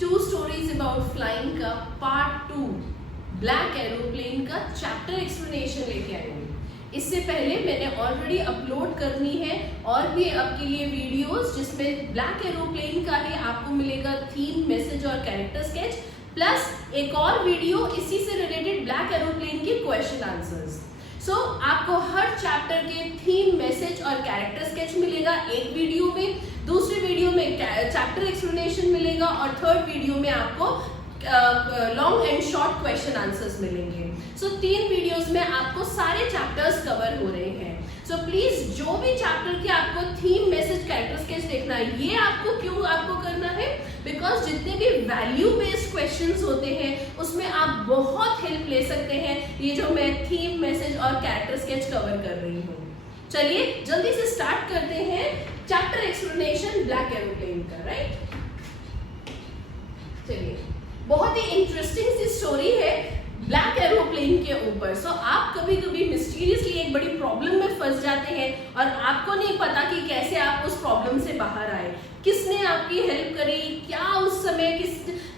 To stories about flying का part 2 black aeroplane का chapter explanation लेके आई हूँ। इससे पहले मैंने ऑलरेडी अपलोड करनी है और भी आपके लिए वीडियोस जिसमें ब्लैक एरोप्लेन का है, आपको मिलेगा थीम, मैसेज और कैरेक्टर स्केच, प्लस एक और वीडियो इसी से रिलेटेड ब्लैक एरोप्लेन के क्वेश्चन आंसर्स। सो आपको हर चैप्टर के थीम, मैसेज और कैरेक्टर स्केच मिलेगा एक वीडियो में, दूसरी वीडियो में चैप्टर एक्सप्लेनेशन मिलेगा और थर्ड वीडियो में आपको long and short question answers मिलेंगे। सो 3 वीडियोस में आपको सारे चैप्टर्स कवर हो रहे हैं। सो प्लीज जो भी चैप्टर के आपको थीम, मैसेज, कैरेक्टर स्केच देखना है, ये आपको क्यों करना है, बिकॉज जितने भी वैल्यू बेस्ड क्वेश्चंस होते हैं उसमें आप बहुत हेल्प ले सकते हैं, ये जो मैं थीम, मैसेज और कैरेक्टर स्केच कवर कर रही हूँ। चलिए जल्दी से स्टार्ट करते हैं चैप्टर एक्सप्लेनेशन ब्लैक एरोप्लेन का। राइट, चलिए, बहुत ही इंटरेस्टिंग सी स्टोरी है ब्लैक एरोप्लेन के ऊपर। सो आप कभी कभी मिस्टीरियसली एक बड़ी प्रॉब्लम में फंस जाते हैं और आपको नहीं पता कि कैसे आप उस प्रॉब्लम से बाहर आए, किसने आपकी हेल्प करी, क्या उस समय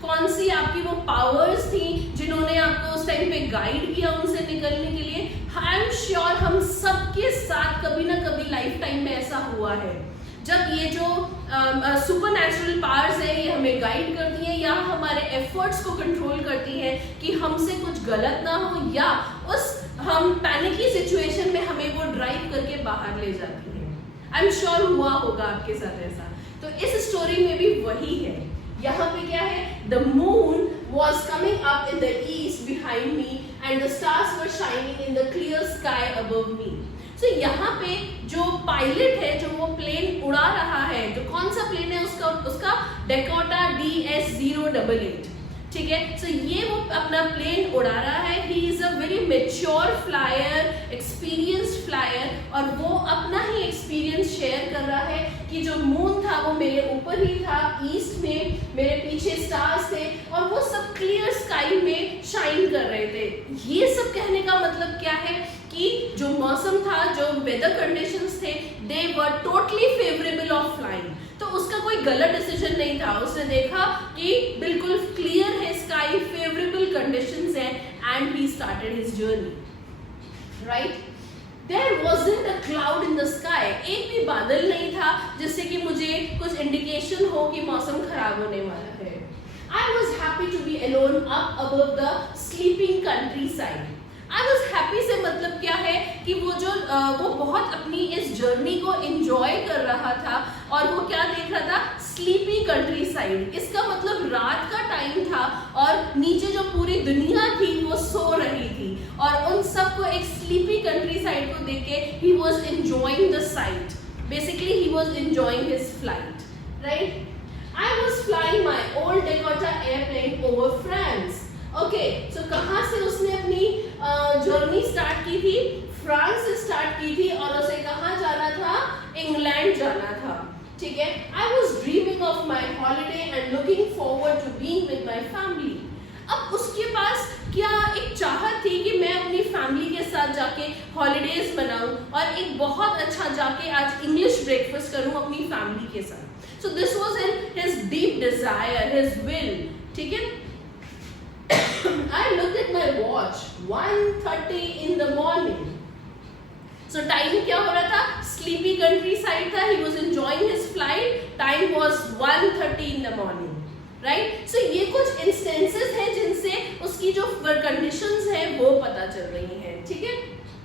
कौन सी आपकी वो पावर्स थी जिन्होंने आपको उस टाइम पे गाइड किया उनसे निकलने के लिए। आई एम श्योर हम सबके साथ कभी ना कभी लाइफ टाइम में ऐसा हुआ है, जब ये जो सुपर नेचुरल पावर्स है ये हमें गाइड करती हैं या हमारे एफर्ट्स को कंट्रोल करती हैं कि हमसे कुछ गलत ना हो, या उस हम पैनिकी सिचुएशन में हमें वो ड्राइव करके बाहर ले जाती हैं। आई एम श्योर हुआ होगा आपके साथ ऐसा। तो इस स्टोरी में भी वही है। यहाँ पे क्या है, the moon was coming up in the east behind me and the stars were shining in the clear sky above me. So यहाँ पे जो पायलट है, जो वो प्लेन उड़ा रहा है, जो कौन सा प्लेन है उसका डेकोटा DS-088, ठीक है। सो ये वो अपना प्लेन उड़ा रहा है। He is a very mature flyer, experienced flyer, और वो अपना ही एक्सपीरियंस शेयर कर रहा है कि जो मून था वो मेरे ऊपर ही था, ईस्ट में, मेरे पीछे स्टार्स थे और वो सब क्लियर स्काई में शाइन कर रहे थे। ये सब कहने का मतलब क्या है कि जो मौसम था, जो वेदर कंडीशंस थे, they were totally favourable of flying. तो उसका कोई गलत डिसीजन नहीं था। उसने देखा कि बिल्कुल क्लियर है स्काई, फेवरेबल कंडीशंस है, and he started his journey. Right, there wasn't a cloud in the sky. एक भी बादल नहीं था जिससे कि मुझे कुछ इंडिकेशन हो कि मौसम खराब होने वाला है। I was happy to be alone up above the sleeping countryside. I was happy से मतलब क्या है कि वो बहुत अपनी इस जर्नी को एंजॉय कर रहा था और वो क्या देख रहा था, स्लीपी कंट्री साइड। इसका मतलब रात का टाइम था और नीचे जो पूरी दुनिया थी वो सो रही थी और उन सबको एक स्लीपी कंट्री साइड को देख के he was enjoying the sight. Basically he was enjoying his flight, right? I was flying my old Dakota airplane over France. Okay, so कहाँ से उसने अपनी जर्नी स्टार्ट की थी? फ्रांस से स्टार्ट की थी और उसे कहाँ जाना था? इंग्लैंड जाना था, ठीक है। I was dreaming of my holiday and looking forward to being with my family. अब उसके पास क्या एक चाहत थी कि मैं अपनी फैमिली के साथ जाके हॉलीडेज मनाऊं और एक बहुत अच्छा जाके आज इंग्लिश ब्रेकफास्ट करूं अपनी फैमिली के साथ। So this was in his deep Dzire, his will, ठीक है। I looked at my watch, 1:30 in the morning. So time क्या हो रहा था? Sleepy countryside था. He was enjoying his flight. Time was 1:30 in the morning, right? So ये कुछ instances हैं जिनसे उसकी जो conditions हैं वो पता चल रही हैं, ठीक है?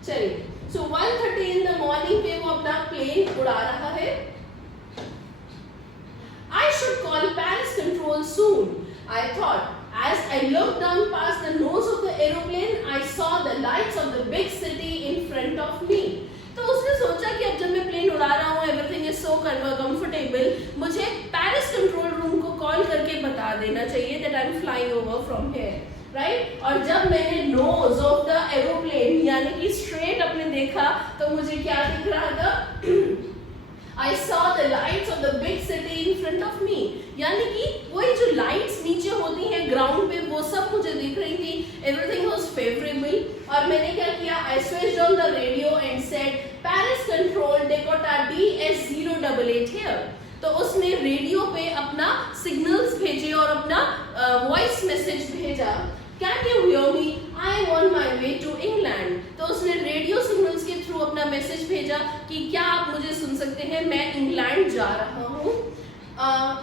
चलिए, so 1:30 in the morning पे वो अपना plane उड़ा रहा है. I should call Paris control soon, I thought. As I looked down past the nose of the aeroplane, I saw the lights of the big city in front of me. तो उसने सोचा कि अब जब मैं प्लेन उड़ा रहा हूँ, everything is so comfortable, मुझे पेरिस कंट्रोल रूम को कॉल करके बता देना चाहिए that I'm flying over from here, right? और जब मैंने nose of the aeroplane यानी कि straight अपने देखा तो मुझे क्या दिख रहा था? I saw the lights of the big city in front of me. यानी कि वही जो lights नीचे होती हैं ग्राउंड पे वो सब मुझे दिख रही थी. Everything was favorable. और मैंने क्या किया? I switched on the radio and said Paris control Dakota DS-088 here. तो तो उसने रेडियो पे अपना सिग्नल्स भेजे और अपना वॉइस मैसेज भेजा, can you hear me, I am on my way to England. तो उसने रेडियो सिग्नल्स के थ्रू अपना मैसेज भेजा कि क्या आप मुझे सुन सकते हैं, मैं इंग्लैंड जा रहा हूँ।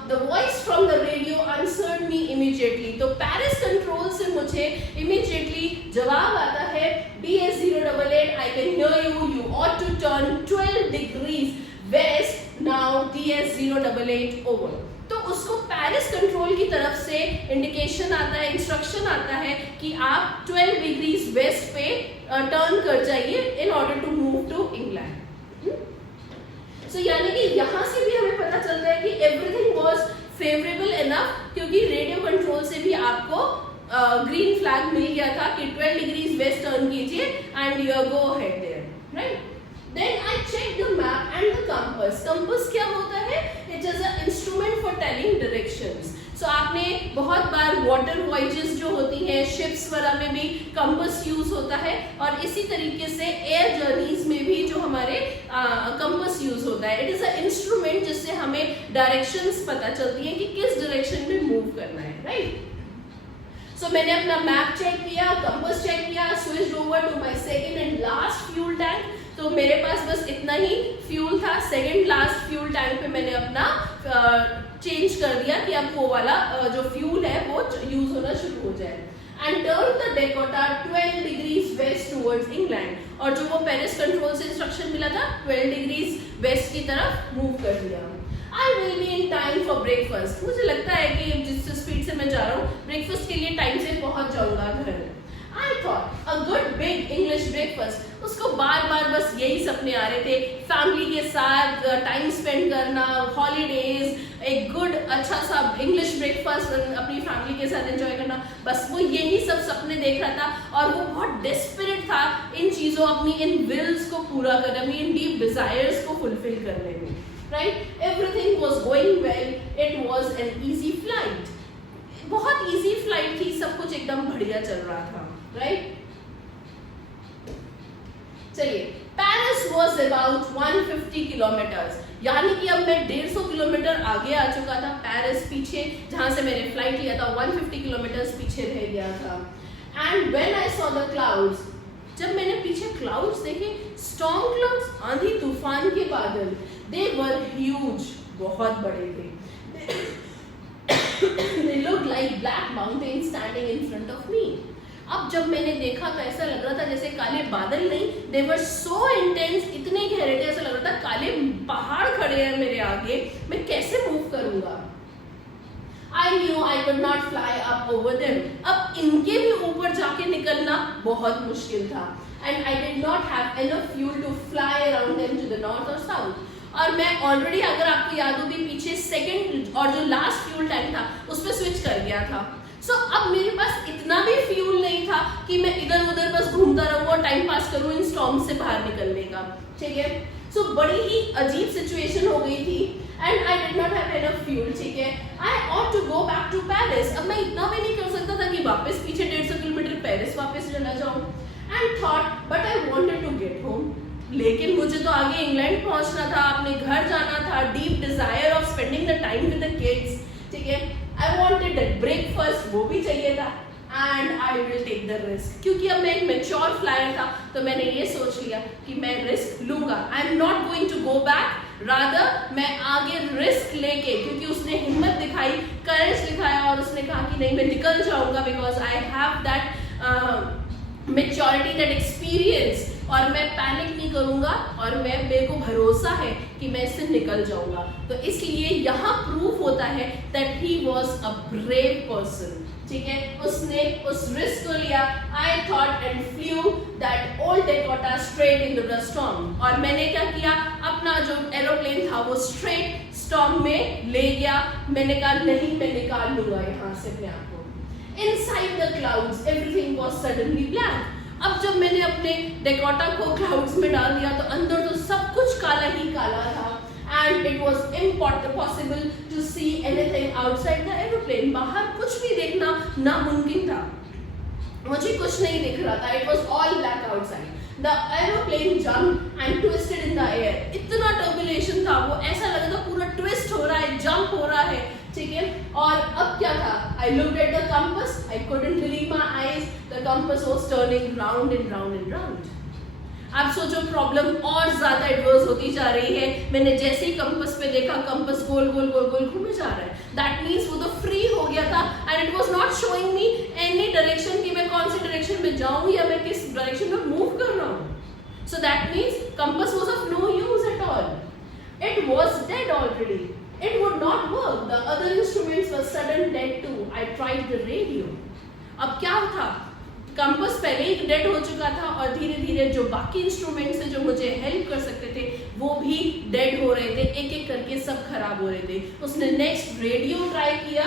The voice from the radio answered me immediately। तो पेरिस कंट्रोल से मुझे immediately जवाब आता है, DS088 I can hear you, you ought to turn 12 degrees west now, DS088 over। तो उसको पेरिस कंट्रोल की तरफ से इंडिकेशन आता है, इंस्ट्रक्शन आता है कि आप 12 डिग्रीज वेस्ट पे टर्न कर जाइए in order to move to England. So, यानी कि यहाँ से भी हमें पता चलता है कि एवरीथिंग वाज फेवरेबल इनफ, क्योंकि रेडियो कंट्रोल से भी आपको ग्रीन फ्लैग मिल गया था कि 12 डिग्रीज वेस्ट टर्न कीजिए and you go ahead there, right. Then I check the map and the compass. Compass क्या होता है? It is a instrument for telling directions. So आपने बहुत बार वाटर वॉयजेस जो होती हैं, शिप्स वगैरह में भी कंपास यूज होता है, और इसी तरीके से एयर जर्नीज में भी जो हमारे कंपास यूज होता है। इट इज अ इंस्ट्रूमेंट जिससे हमें डायरेक्शंस पता चलती है कि किस डायरेक्शन में मूव करना है, राइट। सो मैंने अपना मैप चेक किया, कंपास चेक किया, switched over to my second and last fuel tank. तो मेरे पास बस इतना ही फ्यूल था, सेकंड लास्ट फ्यूल टैंक पे मैंने अपना चेंज कर दिया कि अब वो वाला जो फ्यूल है वो यूज होना शुरू हो जाए। And turn the Dakota 12 degrees west towards England. और जो वो पेरिस कंट्रोल से इंस्ट्रक्शन मिला था 12 डिग्रीज वेस्ट की तरफ मूव कर दिया। I will be in time for breakfast. मुझे लगता है कि जिस स्पीड से मैं जा रहा हूँ ब्रेकफास्ट के लिए टाइम से पहुंच जाऊंगा घर। I thought a good big English breakfast। उसको बार बार बस यही सपने आ रहे थे, फैमिली के साथ टाइम स्पेंड करना, हॉलीडेज, एक गुड अच्छा सा इंग्लिश ब्रेकफास्ट अपनी फैमिली के साथ एंजॉय करना, बस वो यही सब सपने देख रहा था। और वो बहुत डेस्परेट था इन चीज़ों, अपनी इन विल्स को पूरा करने, अपनी इन डीप डिजायर्स को फुलफिल करने में, right. Everything was going well, it was an easy flight. बहुत ईजी फ्लाइट थी, सब कुछ एकदम बढ़िया चल रहा था, राइट। चलिए, पेरिस वाज अबाउट 150 किलोमीटर्स, यानी कि अब मैं 150 किलोमीटर आगे आ चुका था। पेरिस पीछे, जहां से मैंने फ्लाइट लिया था, 150 किलोमीटर्स पीछे रह गया था। And when I saw the clouds, जब मैंने पीछे क्लाउड्स देखे, स्टॉर्म क्लाउड्स, आंधी तूफान के बादल, दे वर ह्यूज, बहुत बड़े थे। They looked like black mountains standing in front of me। अब जब मैंने देखा तो ऐसा लग रहा था जैसे काले बादल नहीं, they were so intense, इतने गहरे थे, ऐसा लग रहा था काले पहाड़ खड़े हैं मेरे आगे, मैं कैसे मूव करूंगा। I knew I could not fly up over them। अब इनके भी ऊपर जाके निकलना बहुत मुश्किल था। And I did not have enough fuel to fly around them to the north or south। और मैं ऑलरेडी, अगर आपको याद हो, भी पीछे सेकंड और जो लास्ट फ्यूल टैंक था उस पर स्विच कर गया था। सो अब मेरे पास इतना भी फ्यूल नहीं था कि मैं इधर उधर बस घूमता रहूं और टाइम पास करूं इन स्टॉर्म से बाहर निकलने का, ठीक है। सो बड़ी ही अजीब सिचुएशन हो गई थी and I did not have enough fuel, ठीक है। I ought to go back to Paris. अब मैं इतना भी नहीं कर सकता था कि वापस पीछे 150 किलोमीटर पेरिस वापस चला जाऊं। And thought but I wanted to get home. लेकिन मुझे तो आगे इंग्लैंड पहुंचना था, अपने घर जाना था, deep desire of spending the time with the kids, ठीक है। आई वांटेड दैट ब्रेकफास्ट, वो भी चाहिए था। And I will take the risk, क्योंकि अब मैं एक मैच्योर फ्लायर था, तो मैंने ये सोच लिया कि मैं रिस्क लूंगा। I am not going to go back, rather मैं आगे रिस्क लेके, क्योंकि उसने हिम्मत दिखाई, करेज दिखाया और उसने कहा कि नहीं मैं निकल जाऊंगा, because I have that maturity, that experience, और मैं पैनिक नहीं करूंगा और मेरे को भरोसा है कि मैं इससे निकल जाऊंगा। तो इसलिए यहाँ प्रूफ होता है that he was a brave person, ठीक है। उसने उस रिस्क को लिया। I thought and flu that old Dakota straight into the storm. और मैंने क्या किया, अपना जो एरोप्लेन था वो स्ट्रेट स्टॉर्म में ले गया। मैंने कहा नहीं, मैं निकाल लूंगा यहाँ से अपने आप को। Inside the clouds everything was suddenly black. अब जब मैंने अपने डेकोटा को क्लाउड्स में डाल दिया तो अंदर तो सब कुछ काला ही काला था। And it was impossible to see anything outside the aeroplane. बाहर कुछ भी देखना नामुमकिन था, मुझे कुछ नहीं दिख रहा था। It was all black outside. The aeroplane jump and twisted in the air. इतना टर्बुलेशन था, वो ऐसा लगा था पूरा ट्विस्ट हो रहा है, जंप हो रहा है, ठीक है। और अब क्या था, I looked at the compass, I couldn't believe my eyes, the compass was turning round and round and round. आप सोचो प्रॉब्लम और ज्यादा एडवर्स होती जा रही है। मैंने जैसे ही कंपास पे देखा, कंपास गोल गोल गोल गोल घूमे जा रहा है। दैट मीन्स वो तो फ्री हो गया था and it was not showing me any direction कि मैं कौन सी डायरेक्शन में जाऊं या मैं किस डायरेक्शन में मूव कर रहा हूं। So that means compass was of no use at all, it was dead already, it would not work. The other instruments were sudden dead too. I tried the radio. अब क्या था, compass पहले ही dead हो चुका था और धीरे धीरे जो बाकी इंस्ट्रूमेंट्स है जो मुझे हेल्प कर सकते थे वो भी डेड हो रहे थे, एक एक करके सब खराब हो रहे थे। उसने नेक्स्ट रेडियो ट्राई किया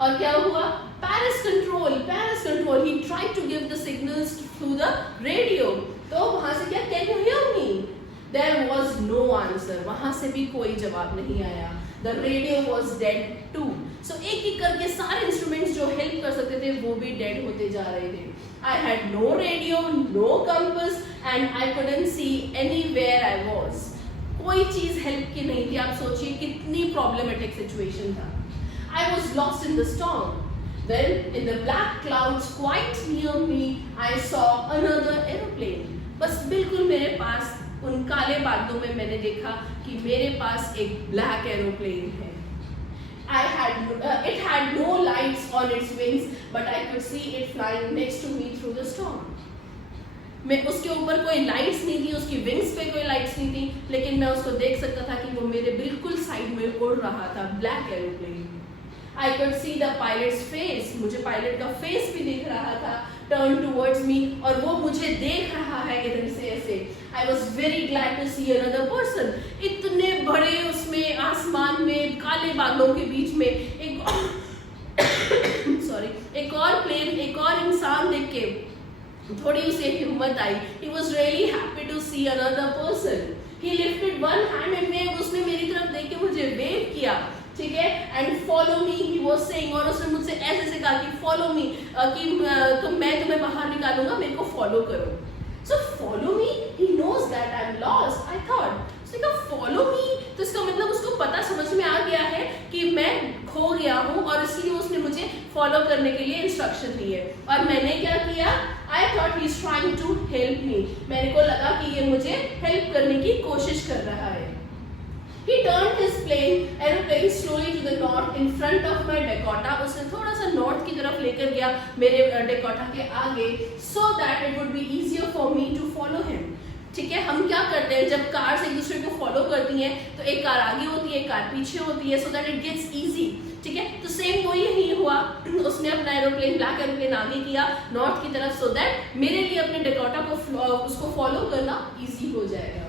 और क्या हुआ, Paris control, he tried to give the signals through the radio. तो वहां से क्या, can you hear me? There was no answer, वहां से भी कोई जवाब नहीं आया। The radio was dead too. So एक एक करके सारे इंस्ट्रूमेंट्स जो हेल्प कर सकते थे वो भी डेड होते जा रहे थे। I had no radio, no compass and I couldn't see anywhere I was. कोई चीज हेल्प की नहीं थी। आप सोचिए कितनी प्रॉब्लमेटिक सिचुएशन था। I was lost in the storm. Then in the black clouds quite near me, I saw another aeroplane. बस बिल्कुल मेरे पास उन काले बादलों में मैंने देखा कि मेरे पास एक ब्लैक एरोप्लेन है। It had no lights on its wings, but I could see it flying next to me through the storm. मैं उसके ऊपर कोई लाइट्स नहीं थी, उसकी विंग्स पे कोई लाइट्स नहीं थी, लेकिन मैं उसको देख सकता था कि वो मेरे बिल्कुल साइड में उड़ रहा था, black aeroplane. I could see the pilot's face, मुझे पायलट का फेस भी दिख रहा था, turn towards me, और वो मुझे देख रहा है इधर से ऐसे। I was very glad to see another person. इतने बड़े उसमें आसमान में काले बादलों के बीच में एक एक और प्लेन, एक और इंसान देख के थोड़ी उसे हिम्मत आई। He was really happy to see another person. He lifted one hand and उसने मेरी तरफ देख के मुझे वेव किया, ठीक है, and follow me he was saying, और उसने मुझसे ऐसे से कहा कि फॉलो मी, कि मैं तुम्हें बाहर निकालूंगा, मेरे को फॉलो करो। So follow me, he knows that I am lost, I thought. उसने कहा फॉलो मी, तो इसका मतलब उसको पता समझ में आ गया है कि मैं खो गया हूँ और इसलिए उसने मुझे फॉलो करने के लिए इंस्ट्रक्शन दी है। और मैंने क्या किया, I thought he is trying to help me, मेरे को लगा कि ये मुझे हेल्प करने की कोशिश कर रहा है। He turned his aeroplane slowly to the north in front of my Dakota. उसने थोड़ा सा नॉर्थ की तरफ लेकर गया मेरे Dakota के आगे, so that it would be easier for me to follow him. ठीक है, हम क्या करते हैं जब कार्स एक दूसरे को फॉलो करती हैं तो एक कार आगे होती है, एक कार पीछे होती है, so that it gets easy. ठीक है, तो सेम वही यही हुआ। उसने अपना एरोप्लेन, ब्लैक एरोप्लेन आगे किया नॉर्थ की तरफ, so that मेरे लिए अपने Dakota को उसको फॉलो करना इजी हो जाएगा।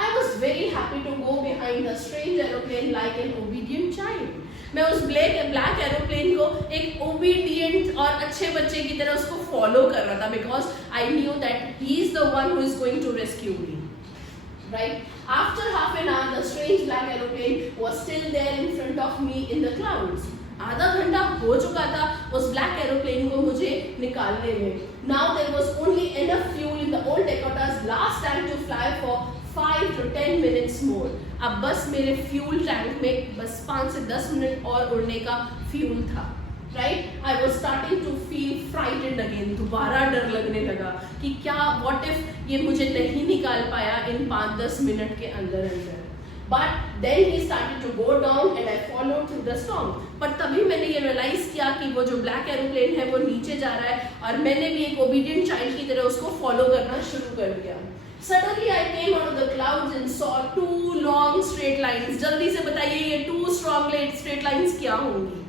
I was very happy to go behind the strange aeroplane like an obedient child. मैं उस ब्लैक एरोप्लेन को एक ओबीडियंट और अच्छे बच्चे की तरह उसको फॉलो कर रहा था, because I knew that he is the one who is going to rescue me. Right? After half an hour, the strange black aeroplane was still there in front of me in the clouds. आधा घंटा हो चुका था उस black aeroplane को मुझे निकालने में। Now there was only enough fuel in the old Dakota's last tank to fly for 5 to 10 minutes more. अब बस मेरे फ्यूल टैंक में बस 5 से 10 मिनट और उड़ने का फ्यूल था। Right? I was starting to feel frightened again. दोबारा डर लगने लगा कि क्या, what if ये मुझे नहीं निकाल पाया इन 5-10 मिनट के अंदर। But then he started to go down and I followed through the storm. पर तभी मैंने ये रियलाइज किया कि वो जो ब्लैक एरोप्लेन है वो नीचे जा रहा है और मैंने भी एक ओबीडियंट चाइल्ड की तरह उसको फॉलो करना शुरू कर दिया। Suddenly I came out of the clouds and saw 2 long straight lines. जल्दी से बताइए ये 2 strong straight lines क्या होंगी?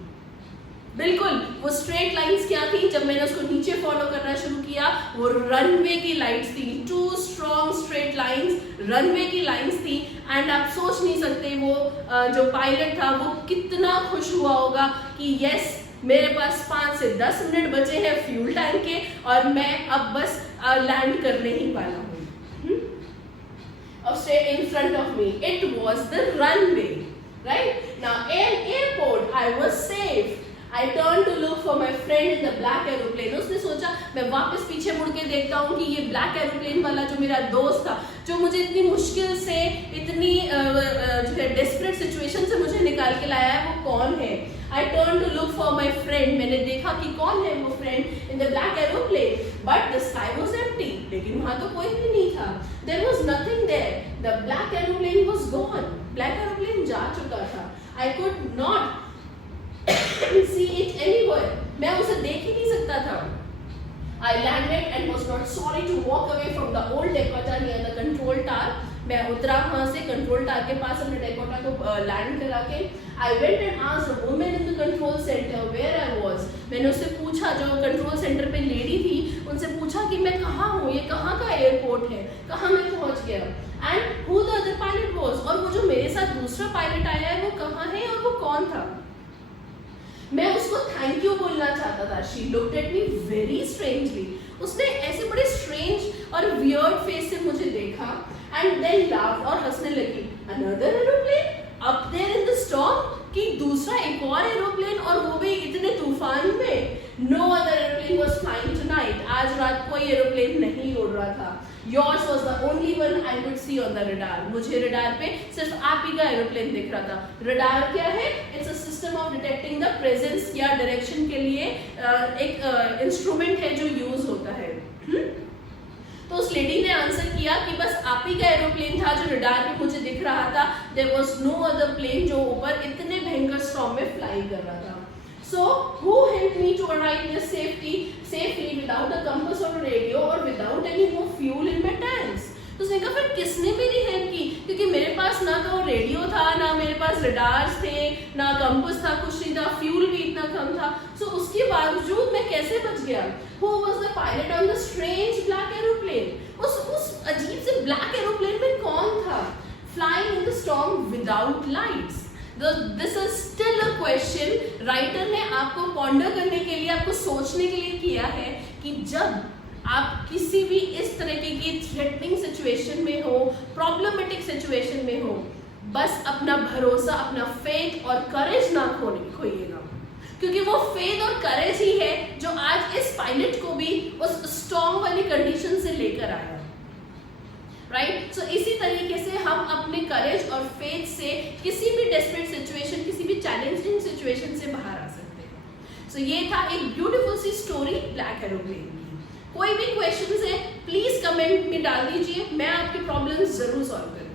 बिल्कुल, वो स्ट्रेट लाइंस क्या थी? जब मैंने उसको नीचे फॉलो करना शुरू किया वो रनवे की लाइंस थी। 2 स्ट्रॉन्ग स्ट्रेट लाइंस रनवे की लाइंस थी। एंड आप सोच नहीं सकते वो जो पायलट था वो कितना खुश हुआ होगा कि यस, मेरे पास 5 से 10 मिनट बचे हैं फ्यूल टैंक के और मैं अब बस लैंड करने ही वाला हूँ। In front of me, it was the runway. Right? Now, in airport, I was safe. I turned to look for my friend in the black aeroplane. उसने सोचा मैं वापस पीछे मुड़ के देखता हूँ कि ये ब्लैक एरोप्लेन वाला जो मेरा दोस्त था, जो मुझे इतनी मुश्किल से, इतनी जो है डेस्परेट सिचुएशन से मुझे निकाल के लाया है, वो कौन है। I turned to look for my friend. मैंने देखा कि कौन है वो friend in the black aeroplane. But the sky was empty. लेकिन वहाँ तो कोई भी नहीं था. There was nothing there. The black aeroplane was gone. Black aeroplane जा चुका था. I could not see it anywhere. मैं उसे देख ही नहीं सकता था. I landed and was not sorry to walk away from the old Dakota near the control tower. मैं उतरा वहाँ से कंट्रोल टावर के पास अपने डेकोटा को लैंड करा के I went and asked a woman in the control center where I was. मैंने उससे पूछा, जो कंट्रोल सेंटर पे लेडी थी, उनसे पूछा कि मैं कहाँ हूँ, ये कहाँ का एयरपोर्ट है, कहाँ मैं पहुँच गया, and who the other pilot was, और वो जो मेरे साथ दूसरा पायलट आया है वो कहाँ है और वो कौन था। मैं उसको थैंक यू बोलना चाहता था। She looked at me very strangely. उसने ऐसे बड़े स्ट्रेंज और वियर्ड फेस से मुझे देखा and then laughed और हंसने लगी। Another aeroplane up there in the storm, कि दूसरा एक और एरोप्लेन और वो भी इतने तूफान में। No other aeroplane was flying tonight. आज रात कोई एरोप्लेन नहीं उड़ रहा था। Yours was the only one I could see on the radar. मुझे रडार पे सिर्फ आप ही का एरोप्लेन दिख रहा था। रडार क्या है? It's a system of detecting the presence या डायरेक्शन के लिए एक इंस्ट्रूमेंट है जो यूज होता है। तो उस लेडी ने आंसर किया कि बस आप ही का एरोप्लेन था जो रडार पे मुझे दिख रहा था। There was no other plane जो ऊपर इतने भयंकर स्टॉर्म में फ्लाई कर रहा था। So who helped me to arrive here safely without a compass or a radio or without any more fuel in my tanks? तो उसने कहा फिर किसने मेरी हेल्प की, क्योंकि मेरे पास ना तो रेडियो था, ना मेरे पास रडार्स थे, ना कंपास था, कुछ नहीं था, फ्यूल भी इतना कम था। सो उसके बावजूद मैं कैसे बच गया? Who was the pilot on the strange black aeroplane? उस अजीब से ब्लैक एरोप्लेन में कौन था? Flying in the storm without lights. This is still a question. Writer ने आपको पॉन्डर करने के लिए, आपको सोचने के लिए किया है कि जब आप किसी भी इस तरीके की थ्रेटनिंग सिचुएशन में हो, प्रॉब्लमेटिक सिचुएशन में हो, बस अपना भरोसा, अपना फेथ और करेज ना खोइएगा, क्योंकि वो फेथ और करेज ही है जो आज इस पायलट को भी उस स्टॉर्म वाली कंडीशन से लेकर आया। राइट? सो इसी तरीके से हम अपने करेज और फेथ से किसी भी डेस्परेट सिचुएशन, किसी भी चैलेंजिंग सिचुएशन से बाहर आ सकते हैं। सो ये था एक ब्यूटीफुल सी स्टोरी ब्लैक एरोप्लेन की। कोई भी क्वेश्चंस है प्लीज कमेंट में डाल दीजिए, मैं आपके प्रॉब्लम्स जरूर सॉल्व करूंगी।